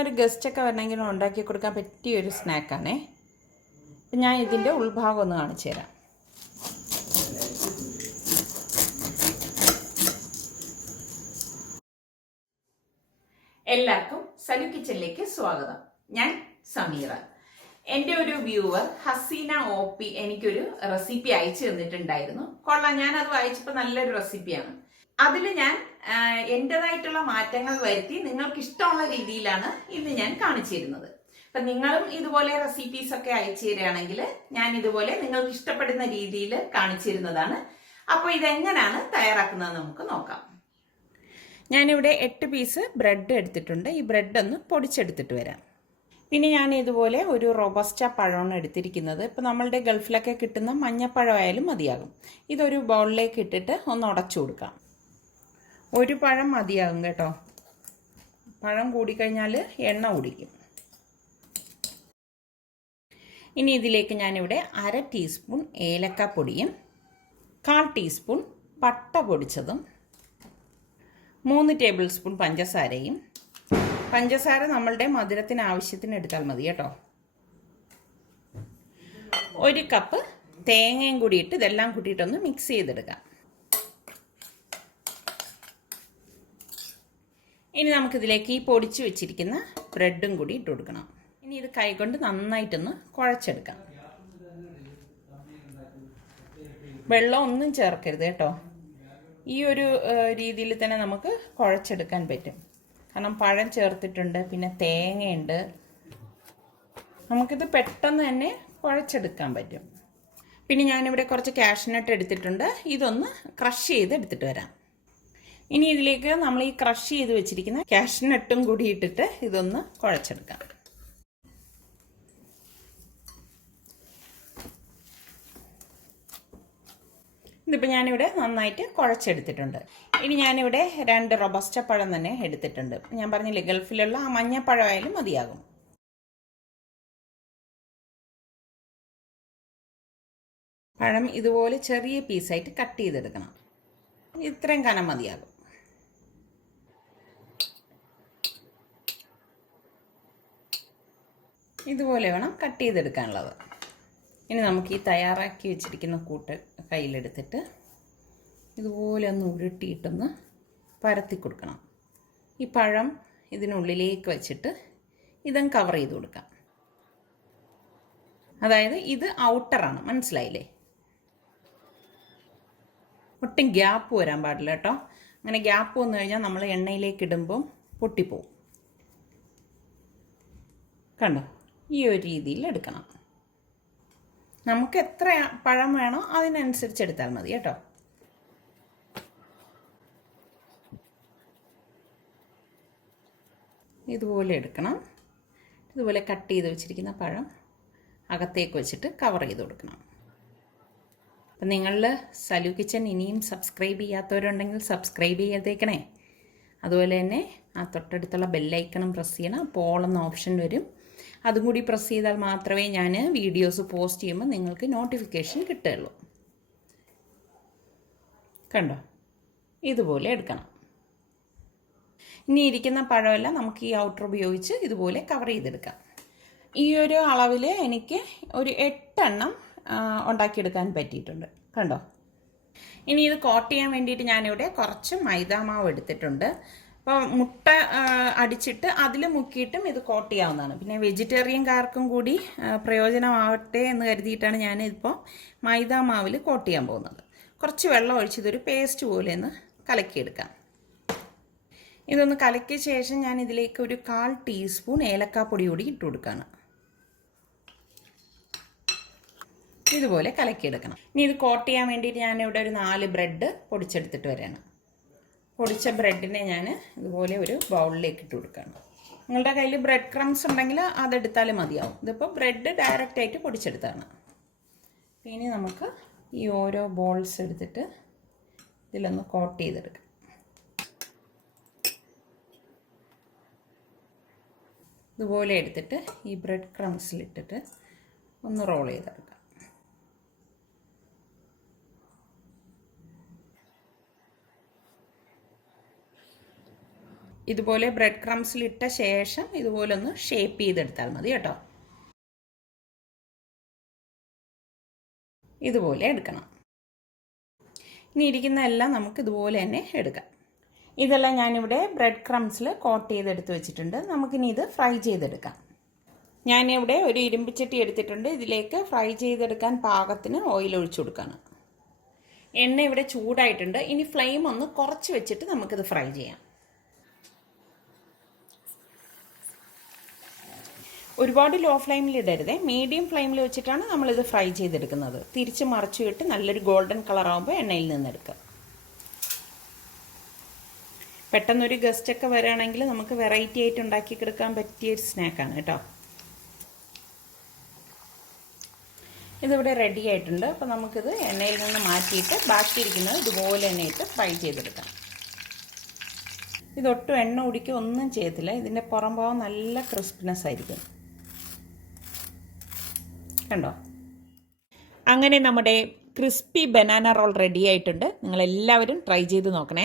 ഒരു ഗസ്റ്റൊക്കെ വരണമെങ്കിലും ഉണ്ടാക്കി കൊടുക്കാൻ പറ്റിയൊരു സ്നാക്കാണേ. അപ്പം ഞാൻ ഇതിൻ്റെ ഉൾഭാഗം ഒന്ന് കാണിച്ചു തരാം. എല്ലാവർക്കും സലു കിച്ചണിലേക്ക് സ്വാഗതം. ഞാൻ സമീറ. എൻ്റെ ഒരു വ്യൂവർ ഹസീന OP എനിക്കൊരു റെസിപ്പി അയച്ചു തന്നിട്ടുണ്ടായിരുന്നു. കൊള്ളാം, ഞാനത് വായിച്ചപ്പോൾ നല്ലൊരു റെസിപ്പിയാണ്. അതിൽ ഞാൻ എൻ്റെതായിട്ടുള്ള മാറ്റങ്ങൾ വരുത്തി നിങ്ങൾക്ക് ഇഷ്ടമുള്ള രീതിയിലാണ് ഇന്ന് ഞാൻ കാണിച്ചു തരുന്നത്. അപ്പം നിങ്ങളും ഇതുപോലെ റെസിപ്പീസ് ഒക്കെ അയച്ചു തരികയാണെങ്കിൽ ഞാൻ ഇതുപോലെ നിങ്ങൾക്ക് ഇഷ്ടപ്പെടുന്ന രീതിയിൽ കാണിച്ചു തരുന്നതാണ്. അപ്പോൾ ഇതെങ്ങനെയാണ് തയ്യാറാക്കുന്നത് നമുക്ക് നോക്കാം. ഞാനിവിടെ 8 പീസ് ബ്രെഡ് എടുത്തിട്ടുണ്ട്. ഈ ബ്രെഡ് ഒന്ന് പൊടിച്ചെടുത്തിട്ട് വരാം. പിന്നെ ഞാൻ ഇതുപോലെ ഒരു റോബസ്റ്റ പഴമാണ് എടുത്തിരിക്കുന്നത്. ഇപ്പോൾ നമ്മളുടെ ഗൾഫിലൊക്കെ കിട്ടുന്ന മഞ്ഞപ്പഴമായാലും മതിയാകും. ഇതൊരു ബൗളിലേക്ക് ഇട്ടിട്ട് ഒന്ന് ഉടച്ചു കൊടുക്കാം. ഒരു പഴം മതിയാകും കേട്ടോ. പഴം കൂടിക്കഴിഞ്ഞാൽ എണ്ണ കുടിക്കും. ഇനി ഇതിലേക്ക് ഞാനിവിടെ 1/2 ടീസ്പൂൺ ഏലക്കപ്പൊടിയും 1/4 ടീസ്പൂൺ പട്ട പൊടിച്ചതും 3 ടേബിൾ സ്പൂൺ പഞ്ചസാരയും. പഞ്ചസാര നമ്മളുടെ മധുരത്തിന് ആവശ്യത്തിന് എടുത്താൽ മതി കേട്ടോ. 1 കപ്പ് തേങ്ങയും കൂടി ഇട്ട് ഇതെല്ലാം കൂട്ടിയിട്ടൊന്ന് മിക്സ് ചെയ്തെടുക്കാം. ഇനി നമുക്കിതിലേക്ക് ഈ പൊടിച്ച് വെച്ചിരിക്കുന്ന ബ്രെഡും കൂടി ഇട്ട് കൊടുക്കണം. ഇനി ഇത് കൈകൊണ്ട് നന്നായിട്ടൊന്ന് കുഴച്ചെടുക്കാം. വെള്ളം ഒന്നും ചേർക്കരുത് കേട്ടോ. ഈ ഒരു രീതിയിൽ തന്നെ നമുക്ക് കുഴച്ചെടുക്കാൻ പറ്റും. കാരണം പഴം ചേർത്തിട്ടുണ്ട്, പിന്നെ തേങ്ങയുണ്ട്. നമുക്കിത് പെട്ടെന്ന് തന്നെ കുഴച്ചെടുക്കാൻ പറ്റും. പിന്നെ ഞാനിവിടെ കുറച്ച് കാഷ്നട്ട് എടുത്തിട്ടുണ്ട്. ഇതൊന്ന് ക്രഷ് ചെയ്ത് എടുത്തിട്ട് വരാം. ഇനി ഇതിലേക്ക് നമ്മൾ ഈ ക്രഷ് ചെയ്ത് വെച്ചിരിക്കുന്ന കാഷ്നട്ടും കൂടി ഇട്ടിട്ട് ഇതൊന്ന് കുഴച്ചെടുക്കാം. ഇതിപ്പോൾ ഞാനിവിടെ നന്നായിട്ട് കുഴച്ചെടുത്തിട്ടുണ്ട്. ഇനി ഞാനിവിടെ 2 റോബസ്റ്റ പഴം തന്നെ എടുത്തിട്ടുണ്ട്. ഞാൻ പറഞ്ഞില്ലേ, ഗൾഫിലുള്ള ആ മഞ്ഞപ്പഴമായാലും മതിയാകും. പഴം ഇതുപോലെ ചെറിയ പീസായിട്ട് കട്ട് ചെയ്തെടുക്കണം. ഇത്രയും കനം മതിയാകും. ഇതുപോലെ വേണം കട്ട് ചെയ്തെടുക്കാനുള്ളത്. ഇനി നമുക്ക് ഈ തയ്യാറാക്കി വെച്ചിരിക്കുന്ന കൂട്ട് കയ്യിലെടുത്തിട്ട് ഇതുപോലെ ഒന്ന് ഉരുട്ടിയിട്ടൊന്ന് പരത്തി കൊടുക്കണം. ഈ പഴം ഇതിനുള്ളിലേക്ക് വെച്ചിട്ട് ഇതങ്ങ് കവർ ചെയ്ത് കൊടുക്കാം. അതായത് ഇത് ഔട്ടറാണ്, മനസ്സിലായില്ലേ? ഒട്ടും ഗ്യാപ്പ് വരാൻ പാടില്ല കേട്ടോ. അങ്ങനെ ഗ്യാപ്പ് വന്നു കഴിഞ്ഞാൽ നമ്മൾ എണ്ണയിലേക്ക് ഇടുമ്പം പൊട്ടിപ്പോവും. കണ്ടോ? ഈ ഒരു രീതിയിൽ എടുക്കണം. നമുക്ക് എത്ര പഴം വേണോ അതിനനുസരിച്ച് എടുത്താൽ മതി കേട്ടോ. ഇതുപോലെ എടുക്കണം. ഇതുപോലെ കട്ട് ചെയ്ത് വെച്ചിരിക്കുന്ന പഴം അകത്തേക്ക് വെച്ചിട്ട് കവർ ചെയ്ത് കൊടുക്കണം. അപ്പം നിങ്ങളിൽ സലു കിച്ചൻ ഇനിയും സബ്സ്ക്രൈബ് ചെയ്യാത്തവരുണ്ടെങ്കിൽ സബ്സ്ക്രൈബ് ചെയ്തേക്കണേ. അതുപോലെ തന്നെ ആ തൊട്ടടുത്തുള്ള ബെല്ലൈക്കണം പ്രസ് ചെയ്യണം. അപ്പോൾ ഓൾ എന്ന ഓപ്ഷൻ വരും. അതും കൂടി പ്രസ് ചെയ്താൽ മാത്രമേ ഞാൻ വീഡിയോസ് പോസ്റ്റ് ചെയ്യുമ്പോൾ നിങ്ങൾക്ക് നോട്ടിഫിക്കേഷൻ കിട്ടുകയുള്ളൂ. കണ്ടോ? ഇതുപോലെ എടുക്കണം. ഇനി ഇരിക്കുന്ന പഴമെല്ലാം നമുക്ക് ഈ ഔട്ടർ ഉപയോഗിച്ച് ഇതുപോലെ കവർ ചെയ്തെടുക്കാം. ഈ ഒരു അളവിൽ എനിക്ക് ഒരു 8 എണ്ണം ഉണ്ടാക്കിയെടുക്കാൻ പറ്റിയിട്ടുണ്ട്. കണ്ടോ? ഇനി ഇത് കോട്ട് ചെയ്യാൻ വേണ്ടിയിട്ട് ഞാനിവിടെ കുറച്ച് മൈദാമാവ് എടുത്തിട്ടുണ്ട്. അപ്പോൾ മുട്ട അടിച്ചിട്ട് അതിൽ മുക്കിയിട്ടും ഇത് കോട്ട് ചെയ്യാവുന്നതാണ്. പിന്നെ വെജിറ്റേറിയൻകാർക്കും കൂടി പ്രയോജനമാവട്ടെ എന്ന് കരുതിയിട്ടാണ് ഞാനിപ്പോൾ മൈദാമാവിൽ കോട്ട് ചെയ്യാൻ പോകുന്നത്. കുറച്ച് വെള്ളം ഒഴിച്ചിതൊരു പേസ്റ്റ് പോലെ ഒന്ന് കലക്കിയെടുക്കാം. ഇതൊന്ന് കലക്കിയ ശേഷം ഞാൻ ഇതിലേക്ക് ഒരു 1/4 ടീസ്പൂൺ ഏലക്കാപ്പൊടി കൂടി ഇട്ട് കൊടുക്കുകയാണ്. ഇതുപോലെ കലക്കിയെടുക്കണം. ഇനി ഇത് കോട്ട് ചെയ്യാൻ വേണ്ടിയിട്ട് ഞാനിവിടെ ഒരു 4 ബ്രെഡ് പൊടിച്ചെടുത്തിട്ട് വരികയാണ്. പൊടിച്ച ബ്രെഡിനെ ഞാൻ ഇതുപോലെ ഒരു ബൗളിലേക്ക് ഇട്ട് കൊടുക്കുകയാണ്. നിങ്ങളുടെ കയ്യിൽ ബ്രെഡ് ക്രംസ് ഉണ്ടെങ്കിൽ അതെടുത്താലും മതിയാവും. ഇതിപ്പോൾ ബ്രെഡ് ഡയറക്റ്റായിട്ട് പൊടിച്ചെടുത്താണ്. ഇനി നമുക്ക് ഈ ഓരോ ബോൾസ് എടുത്തിട്ട് ഇതിലൊന്ന് കോട്ട് ചെയ്തെടുക്കാം. ഇതുപോലെ എടുത്തിട്ട് ഈ ബ്രെഡ് ക്രംസിലിട്ടിട്ട് ഒന്ന് റോൾ ചെയ്തെടുക്കാം. ഇതുപോലെ ബ്രെഡ് ക്രംസിലിട്ട ശേഷം ഇതുപോലെ ഒന്ന് ഷേപ്പ് ചെയ്തെടുത്താൽ മതി കേട്ടോ. ഇതുപോലെ എടുക്കണം. ഇനി ഇരിക്കുന്ന എല്ലാം നമുക്ക് ഇതുപോലെ തന്നെ എടുക്കാം. ഇതെല്ലാം ഞാനിവിടെ ബ്രെഡ് ക്രംസിൽ കോട്ട് ചെയ്തെടുത്ത് വെച്ചിട്ടുണ്ട്. നമുക്കിനി ഇത് ഫ്രൈ ചെയ്തെടുക്കാം. ഞാനിവിടെ ഒരു ഇരുമ്പിച്ചട്ടി എടുത്തിട്ടുണ്ട്. ഇതിലേക്ക് ഫ്രൈ ചെയ്തെടുക്കാൻ പാകത്തിന് ഓയിൽ ഒഴിച്ചു കൊടുക്കുകയാണ്. എണ്ണ ഇവിടെ ചൂടായിട്ടുണ്ട്. ഇനി ഫ്ലെയിം ഒന്ന് കുറച്ച് വെച്ചിട്ട് നമുക്കിത് ഫ്രൈ ചെയ്യാം. ഒരുപാട് ലോ ഫ്ലെയിമിൽ ഇടരുത്, മീഡിയം ഫ്ലെയിമിൽ വെച്ചിട്ടാണ് നമ്മളിത് ഫ്രൈ ചെയ്തെടുക്കുന്നത്. തിരിച്ച് മറിച്ചു വിട്ട് നല്ലൊരു ഗോൾഡൻ കളറാകുമ്പോൾ എണ്ണയിൽ നിന്നെടുക്കുക. പെട്ടെന്നൊരു ഗസ്റ്റൊക്കെ വരികയാണെങ്കിൽ നമുക്ക് വെറൈറ്റി ആയിട്ട് ഉണ്ടാക്കിയെടുക്കാൻ പറ്റിയൊരു സ്നാക്കാണ് കേട്ടോ. ഇതിവിടെ റെഡി ആയിട്ടുണ്ട്. അപ്പോൾ നമുക്കിത് എണ്ണയിൽ നിന്ന് മാറ്റിയിട്ട് ബാക്കിയിരിക്കുന്നത് ഇതുപോലെ തന്നെ ഇട്ട് ഫ്രൈ ചെയ്തെടുക്കാം. ഇതൊട്ടും എണ്ണ കുടിക്കുക ഒന്നും ചെയ്യത്തില്ല. ഇതിൻ്റെ പുറം ഭാഗം നല്ല ക്രിസ്പിനെസ് ആയിരിക്കും. കണ്ടോ? അങ്ങനെ നമ്മുടെ ക്രിസ്പി ബനാന റോൾ റെഡി ആയിട്ടുണ്ട്. നിങ്ങളെല്ലാവരും ട്രൈ ചെയ്ത് നോക്കണേ.